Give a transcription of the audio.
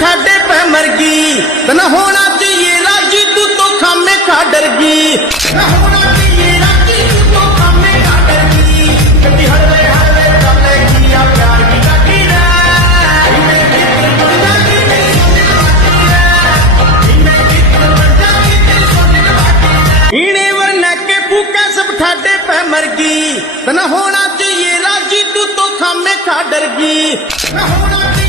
ठाडे पे मरगी न होना चाहिए राजी तू तो खामे खा डरगी न होना चाहिए राजी तू तो खामे खा डरगी कभी हल्ले हल्ले चले किया प्यार की लाठी रे इन्हें कितने बंदा की तेरी सोने बाकी रे इन्हें कितने बंदा की तेरी सोने बाकी रे इन्हें वरना के फूका सब ठाडे पे मरगी न होना चाहिए राजी तू तो खामे खा डरगी न होना